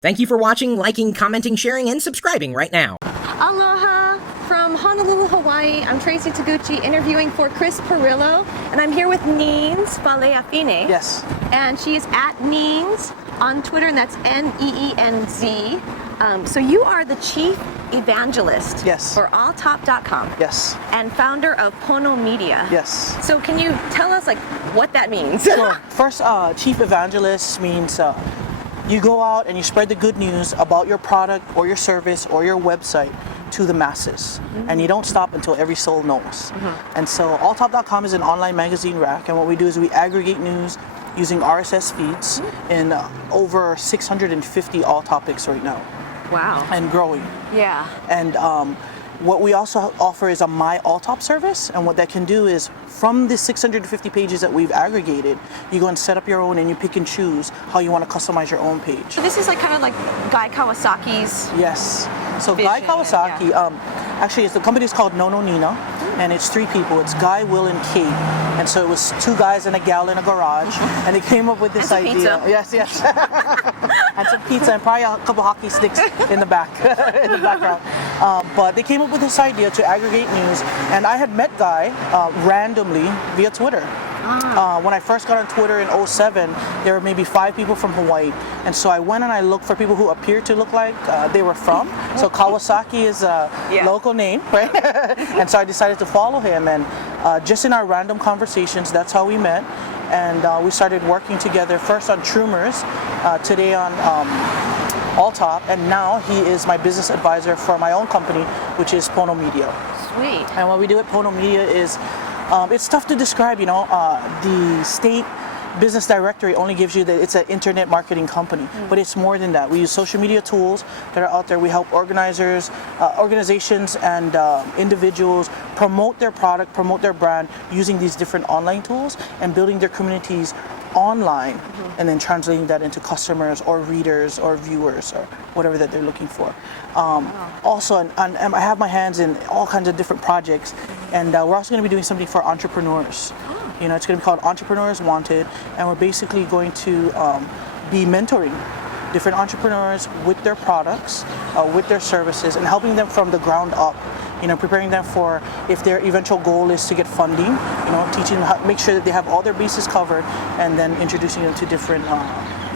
Thank you for watching, liking, commenting, sharing, and subscribing right now. Aloha from Honolulu, Hawaii. I'm Tracy Taguchi interviewing for Chris Pirillo, and I'm here with Neenz Faleafine. Yes. And she is at Neenz on Twitter, and that's Neenz. So you are the chief evangelist for Alltop.com. Yes. And founder of Pono Media. Yes. So can you tell us what that means? So first, chief evangelist means you go out and you spread the good news about your product or your service or your website to the masses. And you don't stop until every soul knows. And so Alltop.com is an online magazine rack, and what we do is we aggregate news using RSS feeds in over 650 all topics right now. Wow. And growing. Yeah. And what we also offer is a My Alltop service, and what that can do is from the 650 pages that we've aggregated, you go and set up your own and you pick and choose how you want to customize your own page. So this is kind of like Guy Kawasaki's. Yes. So vision, Guy Kawasaki, actually the company is called No Nina, and it's 3 people. It's Guy, Will, and Kate. And so it was 2 guys and a gal in a garage, and they came up with this idea. Pizza. Yes. And some pizza and probably a couple hockey sticks in the back, in the background. But they came up with this idea to aggregate news, and I had met Guy randomly via Twitter. When I first got on Twitter in 2007, there were maybe 5 people from Hawaii, and so I went and I looked for people who appeared to look like they were from. So Kawasaki is a local name, right? And so I decided to follow him, and just in our random conversations, that's how we met. And we started working together first on Trumers, today on Alltop, and now he is my business advisor for my own company, which is Pono Media. Sweet. And what we do at Pono Media is, it's tough to describe, the state business directory only gives you that it's an internet marketing company, but it's more than that. We use social media tools that are out there. We help organizations and individuals promote their product, promote their brand using these different online tools and building their communities online, and then translating that into customers or readers or viewers or whatever that they're looking for. Also, and I have my hands in all kinds of different projects, and we're also going to be doing something for entrepreneurs. It's going to be called Entrepreneurs Wanted, and we're basically going to be mentoring different entrepreneurs with their products, with their services, and helping them from the ground up. Preparing them for if their eventual goal is to get funding, teaching them how to make sure that they have all their bases covered, and then introducing them to different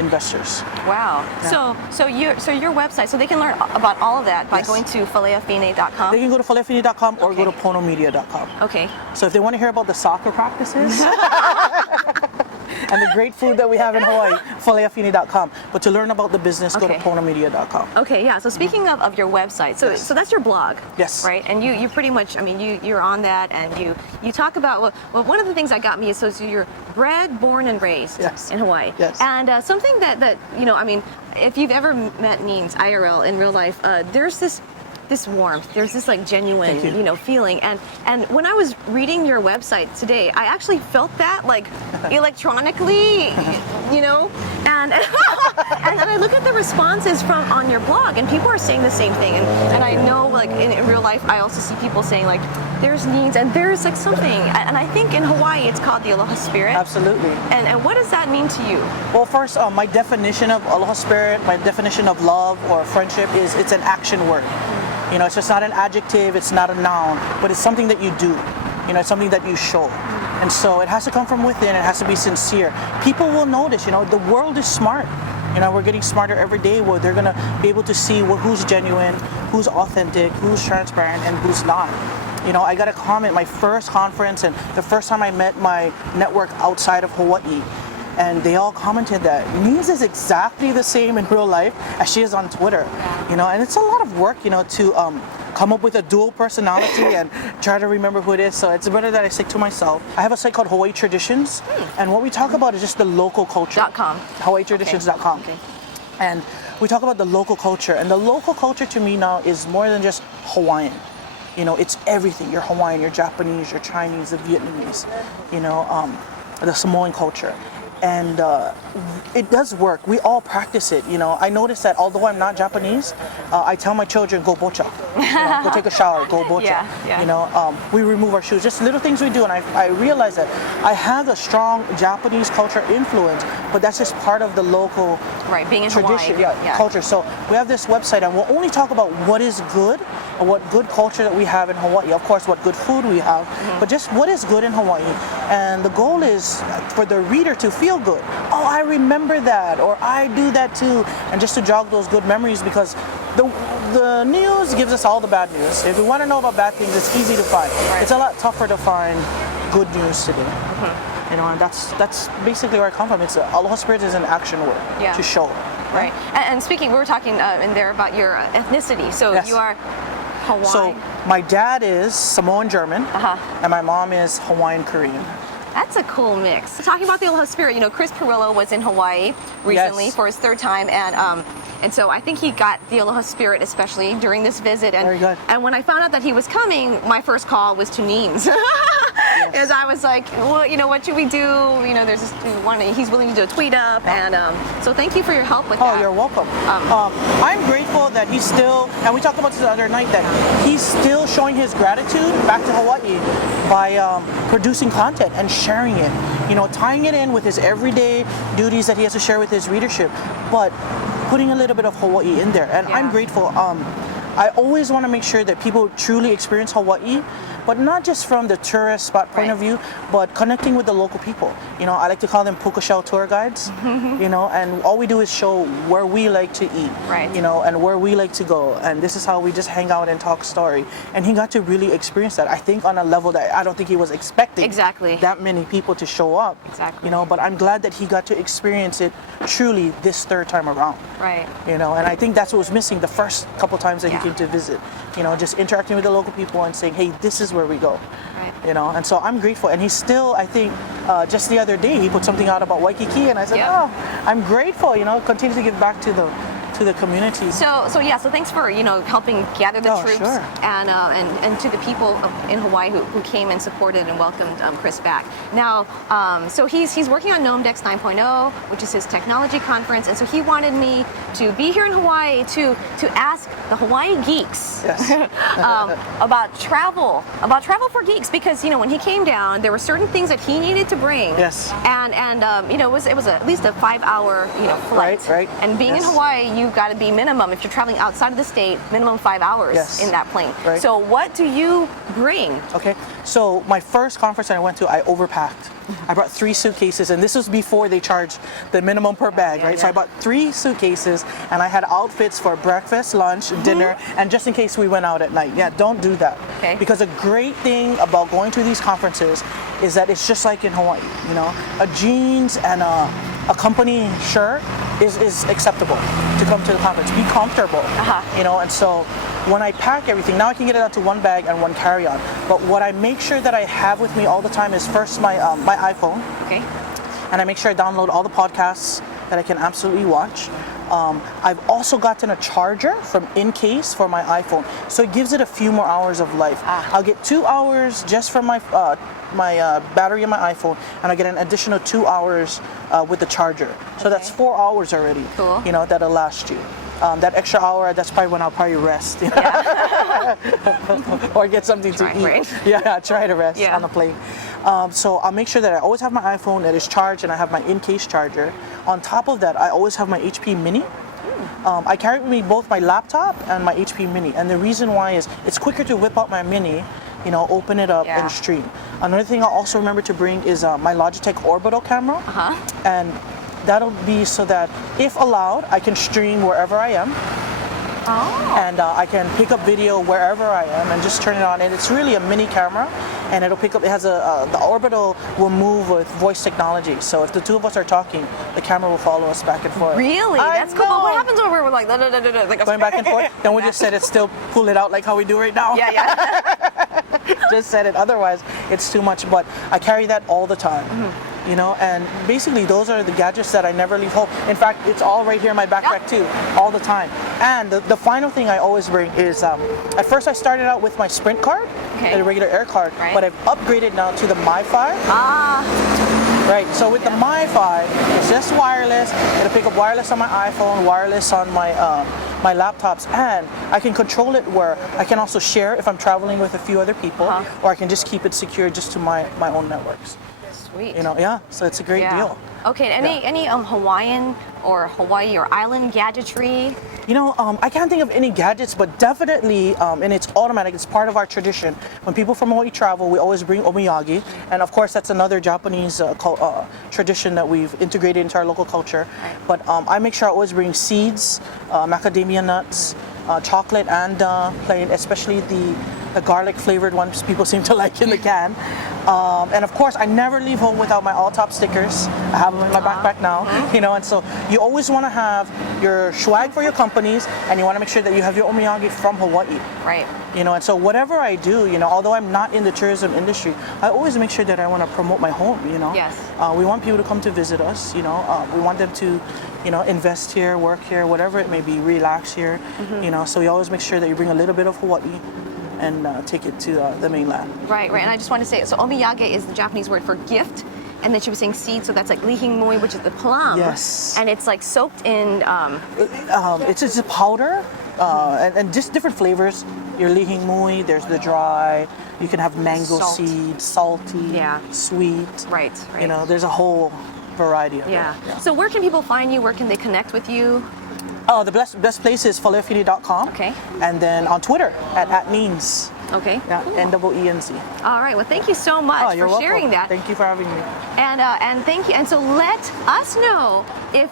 investors. Wow. Yeah. So your website, so they can learn about all of that by going to faleafine.com? They can go to faleafine.com or go to ponomedia.com. Okay. So if they want to hear about the soccer practices and the great food that we have in Hawaii, faleafine.com. But to learn about the business, go to ponomedia.com. Okay, yeah. So speaking of your website, so that's your blog. Yes. Right? And you pretty much, you're on that, and you talk about, well, one of the things that got me is, so you're bred, born, and raised in Hawaii. Yes. And something that if you've ever met Neenz IRL in real life, there's this warmth, there's this genuine feeling, and when I was reading your website today, I actually felt that electronically, and then I look at the responses on your blog, and people are saying the same thing, and I know in real life I also see people saying there's Neenz and there's something, and I think in Hawaii it's called the Aloha spirit. Absolutely. And what does that mean to you? Well, first, my definition of Aloha spirit, my definition of love or friendship is it's an action word. It's just not an adjective, it's not a noun, but it's something that you do. It's something that you show. And so it has to come from within, it has to be sincere. People will notice, the world is smart. We're getting smarter every day where they're going to be able to see who's genuine, who's authentic, who's transparent, and who's not. I got a comment, my first conference and the first time I met my network outside of Hawaii, and they all commented that Neenz is exactly the same in real life as she is on Twitter. And it's a lot of work, to come up with a dual personality and try to remember who it is. So it's better that I stick to myself. I have a site called Hawaii Traditions, and what we talk about is just the local culture. hawaiitraditions.com. Okay. And we talk about the local culture, and the local culture to me now is more than just Hawaiian. It's everything. You're Hawaiian, you're Japanese, you're Chinese, the Vietnamese, the Samoan culture. and it does work. We all practice it. You know, I noticed that although I'm not Japanese, I tell my children, go bocha, go take a shower, go bocha. Yeah. You know, we remove our shoes, just little things we do, and I realize that I have a strong Japanese culture influence, but that's just part of the local Being in tradition, Hawaii. culture. So we have this website, and we'll only talk about what is good and what good culture that we have in Hawaii. Of course, what good food we have, but just what is good in Hawaii. And the goal is for the reader to feel good. Oh, I remember that, or I do that too, and just to jog those good memories, because the news gives us all the bad news. If we want to know about bad things, it's easy to find. It's a lot tougher to find good news today. You know, and that's basically where I come from. It's Aloha Spirit is an action word to show. Right. And speaking, we were talking in there about your ethnicity. So you are Hawaiian. So my dad is Samoan German, and my mom is Hawaiian Korean. That's a cool mix. Talking about the Aloha Spirit, you know, Chris Pirillo was in Hawaii recently for his 3rd time, and so I think he got the Aloha Spirit, especially during this visit. And, very good. And when I found out that he was coming, my first call was to Neenz. Because I was like, well, you know, what should we do? You know, there's this one, he's willing to do a tweet up, and so thank you for your help with that. Oh, you're welcome. I'm grateful that he's still, and we talked about this the other night, that he's still showing his gratitude back to Hawaii by producing content and sharing it. You know, tying it in with his everyday duties that he has to share with his readership, but putting a little bit of Hawaii in there. And I'm grateful. I always want to make sure that people truly experience Hawaii, but not just from the tourist spot point of view, but connecting with the local people. You know, I like to call them puka shell tour guides, you know, and all we do is show where we like to eat, you know, and where we like to go. And this is how we just hang out and talk story. And he got to really experience that, I think, on a level that I don't think he was expecting that many people to show up. You know, but I'm glad that he got to experience it truly this 3rd time around. You know, and I think that's what was missing the first couple times that he came to visit. You know, just interacting with the local people and saying, hey, this is where we go. You know, and so I'm grateful. And he's still, I think, just the other day he put something out about Waikiki, and I said, oh, I'm grateful. You know, continue to give back to the community. So thanks for, you know, helping gather the troops and to the people in Hawaii who came and supported and welcomed Chris back. Now, so he's working on Gnomedex 9.0, which is his technology conference, and so he wanted me to be here in Hawaii to ask the Hawaii geeks about travel for geeks, because, you know, when he came down, there were certain things that he needed to bring. And you know, it was at least a 5-hour, you know, flight. And being in Hawaii, you've got to be minimum, if you're traveling outside of the state, minimum 5 hours in that plane. So what do you bring? Okay, so my first conference that I went to, I overpacked. I brought 3 suitcases, and this was before they charged the minimum per bag, So I bought 3 suitcases, and I had outfits for breakfast, lunch, dinner, and just in case we went out at night. Don't do that. Because a great thing about going to these conferences is that it's just like in Hawaii, you know, a jeans and a company shirt is acceptable to come to the conference. Be comfortable, you know, and so when I pack everything, now I can get it out to 1 bag and 1 carry-on. But what I make sure that I have with me all the time is first my iPhone. And I make sure I download all the podcasts that I can absolutely watch. I've also gotten a charger from InCase for my iPhone, so it gives it a few more hours of life. I'll get 2 hours just from my battery in my iPhone, and I get an additional 2 hours with the charger. So that's 4 hours already. You know, that'll last you. That extra hour, that's probably when I'll probably rest. Or get something to eat. Try to rest on the plane. So I'll make sure that I always have my iPhone that is charged, and I have my in-case charger. On top of that, I always have my HP Mini. I carry with me both my laptop and my HP Mini, and the reason why is it's quicker to whip out my Mini, you know, open it up and stream. Another thing I'll also remember to bring is my Logitech Orbital camera, and that'll be so that if allowed, I can stream wherever I am. And I can pick up video wherever I am and just turn it on, and it's really a mini camera, and it'll pick up, it has the Orbital will move with voice technology, so if the 2 of us are talking, the camera will follow us back and forth. Really? That's cool. But what happens when we're like going back and forth? Then we just set it still, pull it out like how we do right now. Just set it, otherwise it's too much, but I carry that all the time. You know, and basically those are the gadgets that I never leave home. In fact, it's all right here in my backpack too, all the time. And the final thing I always bring is, at first I started out with my Sprint card, a regular air card, but I've upgraded now to the MiFi. Right, so with the MiFi, it's just wireless. It'll pick up wireless on my iPhone, wireless on my my laptops, and I can control it where I can also share if I'm traveling with a few other people, or I can just keep it secure just to my own networks. Sweet. You know, yeah, so it's a great deal. Okay, any Hawaiian or Hawaii or island gadgetry? You know, I can't think of any gadgets, but definitely, and it's automatic, it's part of our tradition. When people from Hawaii travel, we always bring omiyage, and of course that's another Japanese tradition that we've integrated into our local culture. But I make sure I always bring seeds, macadamia nuts, chocolate and plain, especially the garlic flavored ones people seem to like in the can. And of course, I never leave home without my Alltop stickers. I have them in my backpack now, you know, and so you always want to have your swag for your companies, and you want to make sure that you have your omiyage from Hawaii. Right. You know, and so whatever I do, you know, although I'm not in the tourism industry, I always make sure that I want to promote my home, you know. Yes. We want people to come to visit us, you know. We want them to, you know, invest here, work here, whatever it may be, relax here, you know. So we always make sure that you bring a little bit of Hawaii and take it to the mainland. Right. And I just want to say, so omiyage is the Japanese word for gift, and then she was saying seed, so that's like lihingmoi, which is the plum. Yes. And it's like soaked in. It's just a powder, and just different flavors. Your lihingmoi, there's the dry. You can have mango seed, salty, sweet. Right. You know, there's a whole variety of it. Yeah. So where can people find you? Where can they connect with you? The best place is faleofili.com. Okay. And then on Twitter at Neenz. Okay. Yeah, N-E-E-N-Z. All right. Well, thank you so much you're for welcome. sharing that. Thank you for having me. And thank you. And so let us know if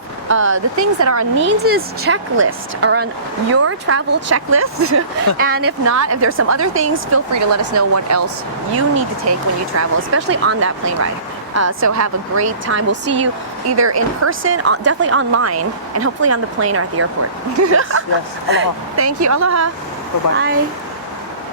the things that are on Neenz's checklist are on your travel checklist. And if not, if there's some other things, feel free to let us know what else you need to take when you travel, especially on that plane ride. So have a great time. We'll see you either in person, definitely online, and hopefully on the plane or at the airport. Yes. Aloha. Thank you. Aloha. Bye-bye. Bye.